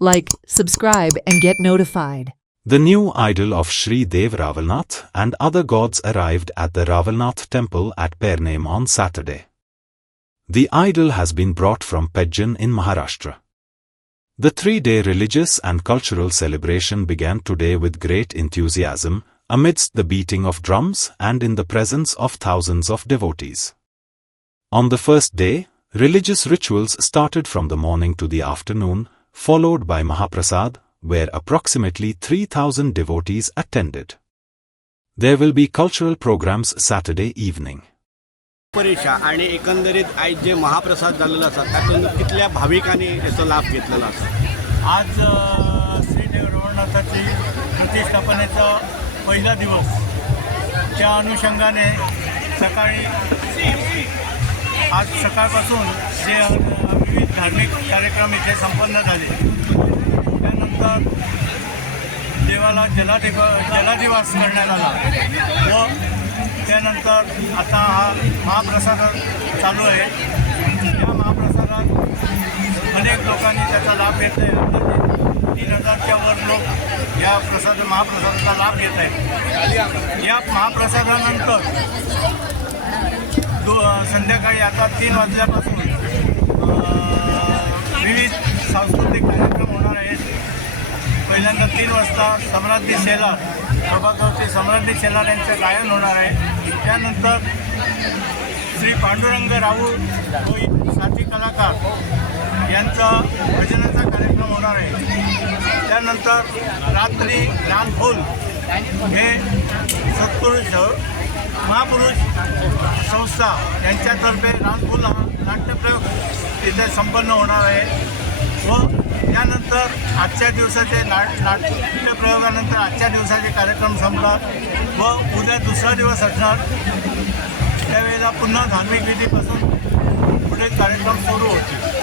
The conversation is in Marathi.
like, subscribe and get notified. The new idol of Shri Dev Ravalnath and other gods arrived at the Ravalnath temple at Pernem on Saturday. The idol has been brought from Pejjan in Maharashtra. The 3-day religious and cultural celebration began today with great enthusiasm, amidst the beating of drums and in the presence of thousands of devotees. On the first day, religious rituals started from the morning to the afternoon, followed by Mahaprasad, where approximately 3,000 devotees attended. There will be cultural programs Saturday evening. परीक्षा आणि एकंदरीत आज जे महाप्रसाद झालेला असतात त्यातून कितल्या भाविकांनी याचा लाभ घेतलेला असतो. आज श्री देव रवळनाथाची प्रतिष्ठापनेचा पहिला दिवस त्या अनुषंगाने सकाळी आज सकाळपासून जे विविध धार्मिक कार्यक्रम इथे संपन्न झाले. त्यानंतर देवाला जलादिवास करण्यात आला व त्यानंतर आता हा महाप्रसाद चालू आहे. या महाप्रसादात अनेक लोकांनी त्याचा लाभ घेतला आहे. 3,000च्या वर लोक या महाप्रसादाचा लाभ घेत आहेत. या महाप्रसादानंतर संध्याकाळी आता 3 वाजल्यापासून विविध सांस्कृतिक कार्यक्रम होणार आहेत. पहिल्यांदा 3 वाजता सम्राज्ञी शेलार, सभागृहाचे सम्राज्ञी शेलार यांचं गायन होणार आहे. त्यानंतर श्री पांडुरंग राऊळ व साथी कलाकार यांचा भजनाचा कार्यक्रम होणार आहे. त्यानंतर रात्री रानफूल हे सत्पुरुष महापुरुष संस्था यांच्यातर्फे रानफूल हा नाट्यप्रयोग इथे संपन्न होणार आहे. व त्यानंतर आजच्या दिवसाचे नाट्यप्रयोगानंतर आजच्या दिवसाचे कार्यक्रम संपतात व उद्या दुसरा दिवस असणार. त्यावेळेला पुन्हा धार्मिक विधीपासून पुढे कार्यक्रम सुरू होतील.